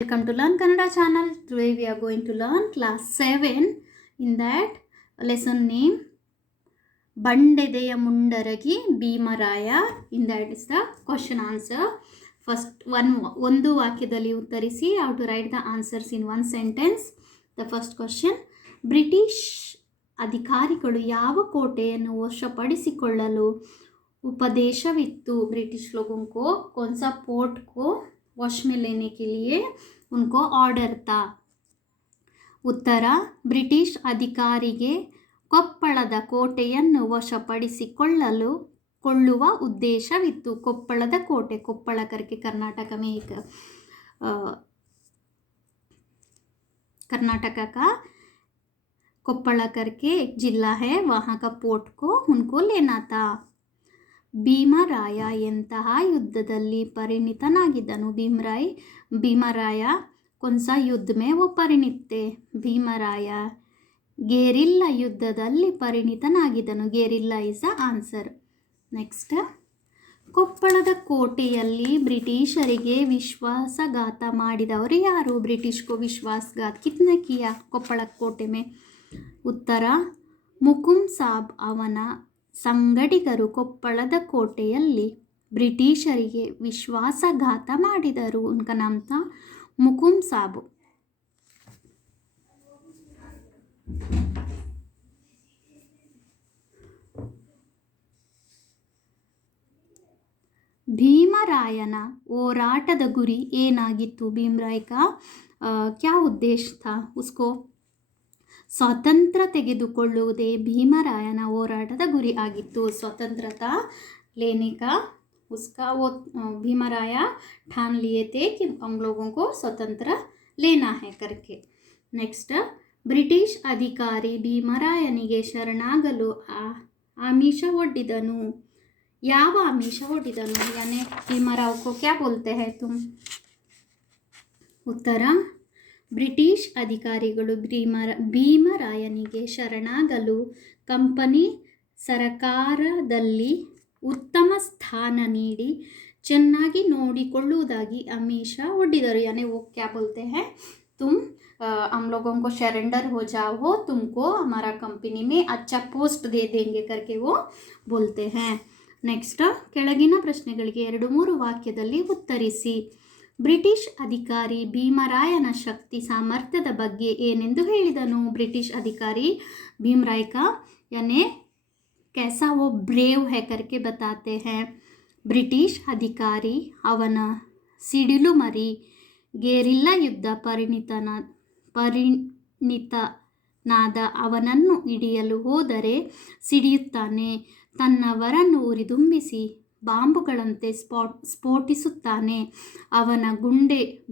Welcome to Learn Kannada channel. Today we are going to learn class 7. In that lesson name Bandedeya Mundaragi Bhimaraya. In that is the question answer. First ಒಂದು ವಾಕ್ಯದಲ್ಲಿ ಉತ್ತರಿಸಿ. How to write the answers in one sentence. The first question. British ಅಧಿಕಾರಿಗಳು ಯಾವ ಕೋಟೆಯನ್ನು ವಶಪಡಿಸಿಕೊಳ್ಳಲು उपदेशवित्तु. British लोगों को कौन सा पोर्ट को वश में लेने के लिए उनको ऑर्डर था. ಉತ್ತರ ಬ್ರಿಟಿಷ್ ಅಧಿಕಾರಿಗೆ ಕೊಪ್ಪಳದ ಕೋಟೆಯನ್ನು ವಶಪಡಿಸಿಕೊಳ್ಳುವ ಉದ್ದೇಶವಿತ್ತು. ಕೊಪ್ಪಳದ ಕೋಟೆ, कोप्पल करके कर्नाटक में एक कर्नाटक का कोप्पल करके एक जिला है, वहाँ का पोर्ट को उनको लेना था. ಭೀಮರಾಯ ಎಂತಹ ಯುದ್ಧದಲ್ಲಿ ಪರಿಣಿತನಾಗಿದ್ದನು. ಭೀಮರಾಯ ಕೊಂಸ ಯುದ್ಧ ಮೇ वो परिणित थे. ಭೀಮರಾಯ ಗೆರಿಲ್ಲಾ ಯುದ್ಧದಲ್ಲಿ ಪರಿಣಿತನಾಗಿದ್ದನು. Guerrilla is the answer. Next, ಕೊಪ್ಪಳದ ಕೋಟೆಯಲ್ಲಿ ಬ್ರಿಟಿಷರಿಗೆ ವಿಶ್ವಾಸಘಾತ ಮಾಡಿದವರು ಯಾರು. ಬ್ರಿಟಿಷ್ को विश्वासघात किसने किया ಕೊಪ್ಪಳ ಕೋಟೆ में. ಉತ್ತರ ಮುಕುಮ್ ಸಾಬ್ ಅವನ ಸಂಗಡಿಗರು ಕೊಪ್ಪಳದ ಕೋಟೆಯಲ್ಲಿ ಬ್ರಿಟಿಷರಿಗೆ ವಿಶ್ವಾಸಘಾತ ಮಾಡಿದರು. ಉनका नाम था ಮುಕುಮ್ ಸಾಬ್. ಭೀಮರಾಯನ ಹೋರಾಟದ ಗುರಿ ಏನಾಗಿತ್ತು. ಭೀಮರಾಯ का क्या उद्देश्य था. उसको ಸ್ವಾತಂತ್ರ್ಯ ತೆಗೆದುಕೊಳ್ಳುವುದೇ ಭೀಮರಾಯನ ಹೋರಾಟದ ಗುರಿ ಆಗಿತ್ತು. स्वतंत्रता लेने का उसका वो भीमराया ठान लिए थे कि हम लोगों को स्वतंत्र लेना है करके. नेक्स्ट, ಬ್ರಿಟಿಷ್ ಅಧಿಕಾರಿ ಭೀಮರಾಯನಿಗೆ ಶರಣಾಗಲು ಆಮಿಷ ಒಡ್ಡಿದನು. ಯಾವ ಆಮಿಷ ಒಡ್ಡಿದನು. ಯಾನೆ ಭೀಮರಾವ್ को क्या बोलते हैं तुम. ಉತ್ತರ ಬ್ರಿಟಿಷ್ ಅಧಿಕಾರಿಗಳು ಭೀಮರಾಯನಿಗೆ ಶರಣಾಗಲು ಕಂಪನಿ ಸರಕಾರದಲ್ಲಿ ಉತ್ತಮ ಸ್ಥಾನ ನೀಡಿ ಚೆನ್ನಾಗಿ ನೋಡಿಕೊಳ್ಳುವುದಾಗಿ ಆಮಿಷ ಒಡ್ಡಿದರು. ಯಾನೆ वो क्या बोलते हैं तुम हम लोगों को सरेंडर हो जाओ, तुमको हमारा कंपनी में अच्छा पोस्ट दे देंगे करके वो बोलते हैं. ನೆಕ್ಸ್ಟ್, ಕೆಳಗಿನ ಪ್ರಶ್ನೆಗಳಿಗೆ 2-3 ವಾಕ್ಯದಲ್ಲಿ ಉತ್ತರಿಸಿ. ಬ್ರಿಟಿಷ್ ಅಧಿಕಾರಿ ಭೀಮರಾಯನ ಶಕ್ತಿ ಸಾಮರ್ಥ್ಯದ ಬಗ್ಗೆ ಏನೆಂದು ಹೇಳಿದನು. ಬ್ರಿಟಿಷ್ ಅಧಿಕಾರಿ भीमराय का यानी कैसा वो ब्रेव है करके बताते हैं. ಬ್ರಿಟಿಷ್ ಅಧಿಕಾರಿ ಅವನ ಸಿಡಿಲು ಮರಿ ಗೆರಿಲ್ಲಾ ಯುದ್ಧ ಪರಿಣಿತನಾದ ಅವನನ್ನು ಹಿಡಿಯಲು ಹೋದರೆ ಸಿಡಿಯುತ್ತಾನೆ, ತನ್ನವರನ್ನು ಉರಿದುಂಬಿಸಿ ಬಾಂಬುಗಳಂತೆ ಸ್ಫೋಟಿಸುತ್ತಾನೆ, ಅವನ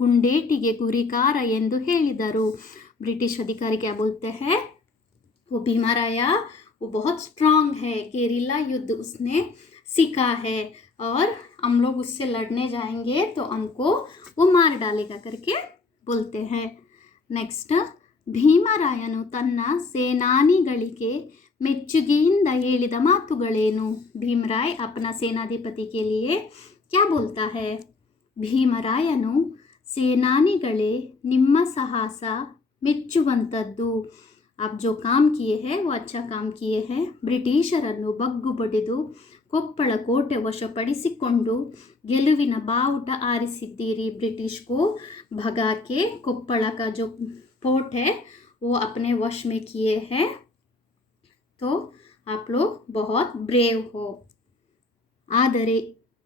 ಗುಂಡೇಟಿಗೆ ಗುರಿಕಾರ ಎಂದು ಹೇಳಿದರು. ಬ್ರಿಟಿಷ್ ಅಧಿಕಾರಿ क्या बोलते हैं. वो भीमराया वो बहुत स्ट्रांग है, गेरिल्ला युद्ध उसने सीखा है और हम लोग उससे लड़ने जाएंगे तो हमको वो मार डालेगा करके बोलते हैं. नेक्स्ट, ಭೀಮರಾಯನು ತನ್ನ ಸೇನಾನಿಗಳಿಗೆ ಮೆಚ್ಚುಗೆಯಿಂದ ಹೇಳಿದ ಮಾತುಗಳೇನು. ಭೀಮರಾಯ್ अपना सेनाधिपति के लिए क्या बोलता है. ಭೀಮರಾಯನು ಸೇನಾನಿಗಳೇ ನಿಮ್ಮ ಸಾಹಸ ಮೆಚ್ಚುವಂಥದ್ದು. आप जो काम किए हैं वो अच्छा काम किए हैं. ಬ್ರಿಟಿಷರನ್ನು ಬಗ್ಗು ಬಡಿದು ಕೊಪ್ಪಳ ಕೋಟೆ ವಶಪಡಿಸಿಕೊಂಡು ಗೆಲುವಿನ ಬಾವುಟ ಆರಿಸಿದ್ದೀರಿ. ಬ್ರಿಟಿಷ್ को भगा के कोप्पल का जो पोर्ट है वो अपने वश में किए हैं, तो आप लोग बहुत ब्रेव हो. ಆದರೆ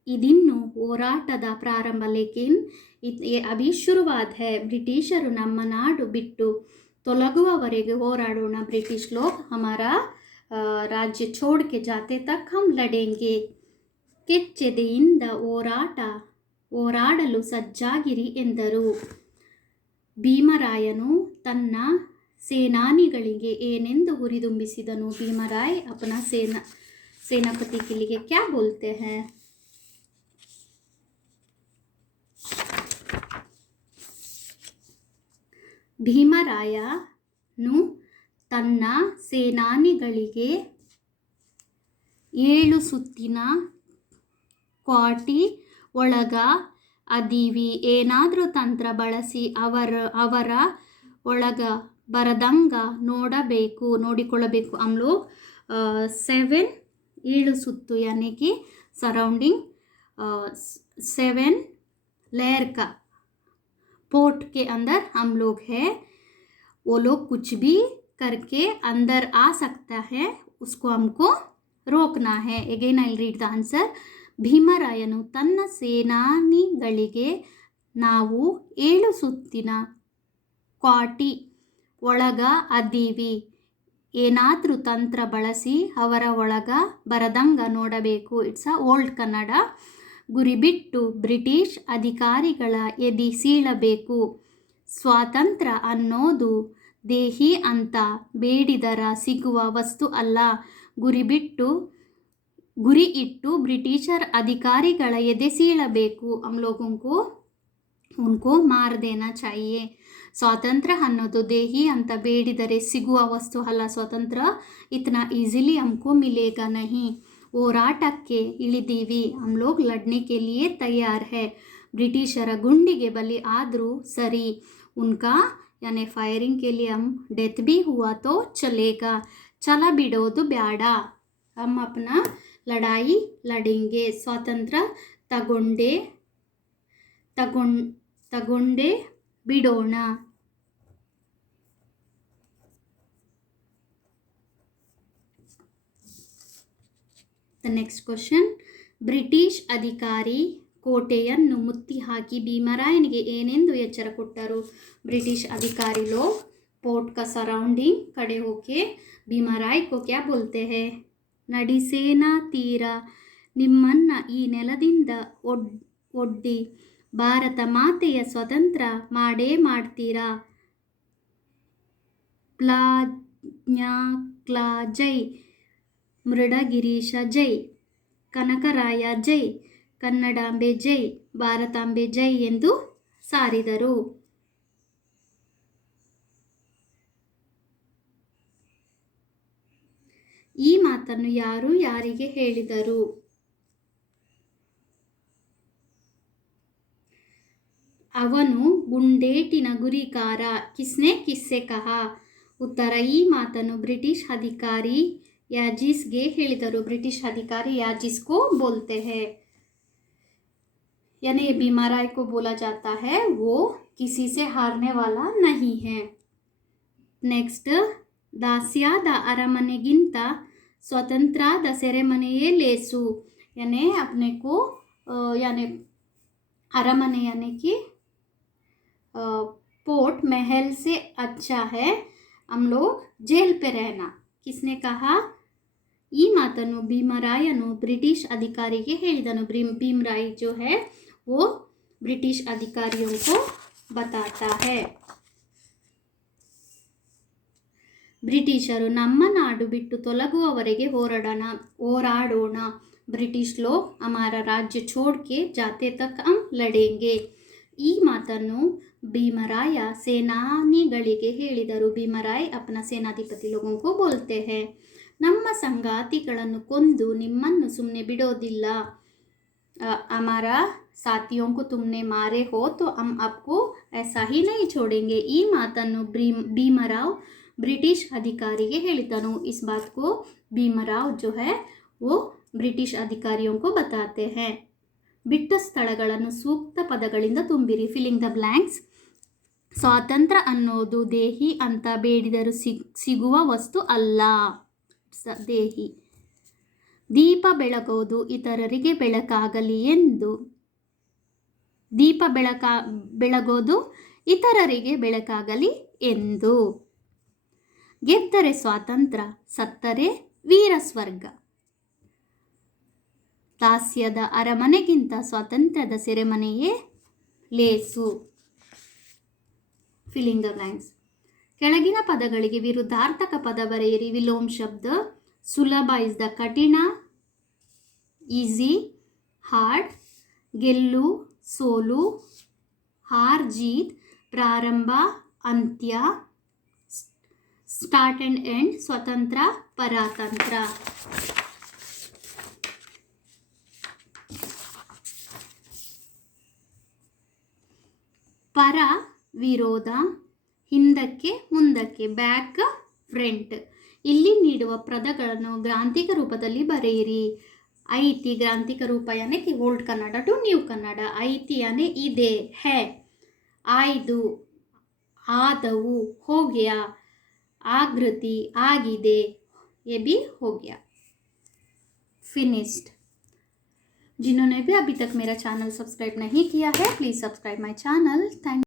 ಇದಿನ್ನು ಹೋರಾಟದ ಪ್ರಾರಂಭ. ಲೇಕಿನ್ ಅಭಿ ಶುರುವಾತ್ है. ಬ್ರಿಟಿಷರು ನಮ್ಮ ನಾಡು ಬಿಟ್ಟು ತೊಲಗುವವರೆಗೆ ಹೋರಾಡೋಣ. ಬ್ರಿಟಿಷ್ ಲೋಗ್ ಹಮಾರಾ राज्य छोड़ के जाते तक हम लड़ेंगे. ಕೆಚ್ಚೆದೆಯಿಂದ ಹೋರಾಡಲು ಸಜ್ಜಾಗಿರಿ ಎಂದರು. ಭೀಮರಾಯನು ತನ್ನ ಸೇನಾನಿಗಳಿಗೆ ಏನೆಂದು ಹುರಿದುಂಬಿಸಿದನು. ಭೀಮರಾಯ್ अपना सेनापति के लिए क्या बोलते हैं. ಭೀಮರಾಯನು ತನ್ನ ಸೇನಾನಿಗಳಿಗೆ 7 ಸುತ್ತಿನ ಕ್ವಾಟಿ ಒಳಗ ಅದೀವಿ ಏನಾದರೂ ತಂತ್ರ ಬಳಸಿ ಅವರ ಒಳಗ ಬರದಂಗ ನೋಡಿಕೊಳ್ಳಬೇಕು. हम लोग 7 7 ಸುತ್ತು यानी कि सराउंडिंग 7 लेयर का पोर्ट के अंदर हम लोग है. वो लोग कुछ भी करके अंदर आ सकता है, उसको हमको रोकना है. Again I read the answer. ಭೀಮರಾಯನು ತನ್ನ ಸೇನಾನಿಗಳಿಗೆ ನಾವು 7 ಸುತ್ತಿನ ಕ್ವಾಟಿ ಒಳಗ ಅದೀವಿ, ಏನಾದರೂ ತಂತ್ರ ಬಳಸಿ ಅವರ ಒಳಗ ಬರದಂಗ ನೋಡಬೇಕು. It's a old Kannada. ಗುರಿ ಬಿಟ್ಟು ಬ್ರಿಟಿಷ್ ಅಧಿಕಾರಿಗಳ ಎದೆ ಸೀಳಬೇಕು. ಸ್ವಾತಂತ್ರ್ಯ ಅನ್ನೋದು ದೇಹಿ ಅಂತ ಬೇಡಿದರ ಸಿಗುವ ವಸ್ತು ಅಲ್ಲ. ಗುರಿ ಇಟ್ಟು ಬ್ರಿಟಿಷರ್ ಅಧಿಕಾರಿಗಳ ಎದೆ ಸೀಳಬೇಕು. हम लोगों को उनको मार देना चाहिए. ಸ್ವಾತಂತ್ರ್ಯ ಅನ್ನೋದು ದೇಹಿ ಅಂತ ಬೇಡಿದರೆ ಸಿಗುವ ವಸ್ತು ಅಲ್ಲ. ಸ್ವಾತಂತ್ರ್ಯ ಇतना ಈಸಿಲಿ हमको मिलेगा नहीं. ಹೋರಾಟಕ್ಕೆ ಇಳಿದೀವಿ. हम लोग लड़ने के लिए तैयार है. ಬ್ರಿಟಿಷರ ಗುಂಡಿಗೆ ಬಲಿ ಆದರೂ ಸರಿ. उनका यानी फायरिंग के लिए हम डेथ भी हुआ तो चलेगा. ಛಲ ಬಿಡೋದು ಬೇಡ. हम अपना लड़ाई लड़ेंगे. ಸ್ವಾತಂತ್ರ್ಯ ತಗೊಂಡೇ ಬಿಡೋಣ. The next question. ಬ್ರಿಟಿಷ್ ಅಧಿಕಾರಿ ಕೋಟೆಯನ್ನು ಮುತ್ತಿ ಹಾಕಿ ಭೀಮರಾಯನಿಗೆ ಏನೆಂದು ಎಚ್ಚರ ಕೊಟ್ಟರು? ಬ್ರಿಟಿಷ್ ಅಧಿಕಾರಿ लोग पोर्ट का सराउंडिंग खड़े होके ಭೀಮರಾಯ को क्या बोलते हैं? ನಡಿ ಸೇನಾ ತೀರ, ನಿಮ್ಮನ್ನ ಈ ನೆಲದಿಂದ ಒಡ್ಡಿ ಭಾರತ ಮಾತೆಯ ಸ್ವತಂತ್ರ ಮಾಡೇ ಮಾಡ್ತೀರಾ. ಪ್ಲಾಜ್ಞಾಕ್ಲಾ ಜೈ, ಮೃಡಗಿರೀಶ ಜೈ, ಕನಕರಾಯ ಜೈ, ಕನ್ನಡಾಂಬೆ ಜೈ, ಭಾರತಾಂಬೆ ಜೈ ಎಂದು ಸಾರಿದರು. ಈ ಮಾತನ್ನು ಯಾರು ಯಾರಿಗೆ ಹೇಳಿದರು? ಅವನು ಗುಂಡೇಟಿನ ಗುರಿಕಾರ. ಕಿಸ್ನೆ ಕಿಸ್ಸೆ ಕಹಾ? ಉತ್ತರ. ಈ ಮಾತನ್ನು ಬ್ರಿಟಿಷ್ ಅಧಿಕಾರಿ ಯಾಜಿಸ್ಗೆ ಹೇಳಿದರು. ಬ್ರಿಟಿಷ್ ಅಧಿಕಾರಿ याजिस को बोलते हैं. यानी भीमराय को बोला जाता है वो किसी से हारने वाला नहीं है. नेक्स्ट. ದಾಸ್ಯದ ಅರಮನೆಗಿಂತ ಸ್ವತಂತ್ರದ ಸೆರೆಮನೆಯೇ ಲೇಸು. यानी अपने को यानी अरमने यानी कि पोर्ट महल से अच्छा है हम लोग जेल पे रहना. किसने कहा? ಈ ಮಾತನ್ನು ಭೀಮರಾಯನು ಬ್ರಿಟಿಷ್ ಅಧಿಕಾರಿಗೆ ಹೇಳಿದನು. भीमराय जो है वो ब्रिटिश अधिकारियों को बताता है. ಬ್ರಿಟಿಷರು ನಮ್ಮ ನಾಡು ಬಿಟ್ಟು ತೊಲಗುವವರೆಗೆ ಹೋರಾಡೋಣ. ಬ್ರಿಟಿಷ್ लोग हमारा राज्य छोड़ के जाते तक हम लड़ेंगे. ಈ ಮಾತನ್ನು ಭೀಮರಾಯ ಸೇನಾನಿಗಳಿಗೆ ಹೇಳಿದರು. ಭೀಮರಾಯ್ अपना सेनाधिपति लोगों को बोलते हैं. ನಮ್ಮ ಸಂಗಾತಿಗಳನ್ನು ಕೊಂದು ನಿಮ್ಮನ್ನು ಸುಮ್ಮನೆ ಬಿಡೋದಿಲ್ಲ. हमारा साथियों को तुमने मारे हो तो हम आपको ऐसा ही नहीं छोड़ेंगे. ಈ ಮಾತನ್ನು ಭೀಮರಾವ್ ब्रिटिश अधिकारी ಹೇಳಿದನು. इस बात को भीमराव जो है वो ब्रिटिश अधिकारियों को बताते हैं. ಬಿಟ್ಟ ಸ್ಥಳಗಳನ್ನು ಸೂಕ್ತ ಪದಗಳಿಂದ ತುಂಬಿರಿ. Filling the blanks. ಸ್ವಾತಂತ್ರ್ಯ ಅನ್ನೋದು ದೇಹಿ ಅಂತ ಬೇಡಿದರೂ ಸಿಗುವ ವಸ್ತು ಅಲ್ಲ. ದೇಹಿ. ದೀಪ ಬೆಳಗೋದು ಇತರರಿಗೆ ಬೆಳಕಾಗಲಿ ಎಂದು. ದೀಪ ಬೆಳಗೋದು ಇತರರಿಗೆ ಬೆಳಕಾಗಲಿ ಎಂದು. ಗೆದ್ದರೆ ಸ್ವಾತಂತ್ರ್ಯ, ಸತ್ತರೆ ವೀರ ಸ್ವರ್ಗ. ದಾಸ್ಯದ ಅರಮನೆಗಿಂತ ಸ್ವಾತಂತ್ರ್ಯದ ಸೆರೆಮನೆಯೇ ಲೇಸು. Filling the blanks. ಕೆಳಗಿನ ಪದಗಳಿಗೆ ವಿರುದ್ಧಾರ್ಥಕ ಪದ ಬರೆಯಿರಿ. ವಿಲೋಮ್ ಶಬ್ದ. ಸುಲಭ ಇಸ್ ದ ಕಠಿಣ, ಈಸಿ ಹಾರ್ಡ್. ಗೆಲ್ಲು ಸೋಲು, ಹಾರ್ ಜೀತ್, ಪ್ರಾರಂಭ ಅಂತ್ಯ, ಸ್ಟಾರ್ಟ್ ಆ್ಯಂಡ್ ಎಂಡ್, ಸ್ವತಂತ್ರ ಪರಾತಂತ್ರ. ಪರ ವಿರೋಧ, ಹಿಂದಕ್ಕೆ ಮುಂದಕ್ಕೆ, ಬ್ಯಾಕ್ ಫ್ರಂಟ್. ಇಲ್ಲಿ ನೀಡುವ ಪದಗಳನ್ನು ಗ್ರಾಂಥಿಕ ರೂಪದಲ್ಲಿ ಬರೆಯಿರಿ. ಐತಿ ಗ್ರಾಂಥಿಕ ರೂಪ यानी कि old Kannada to new Kannada. ಐತಿ यानी ಇದೆ, है. ಆಯ್ದು, ಆದವು, हो गया. आकृति आಗಿದೆ, ये भी हो गया. फिनिश्ड. जिन्होंने भी अभी तक मेरा चैनल सब्सक्राइब नहीं किया है, please subscribe my channel. Thank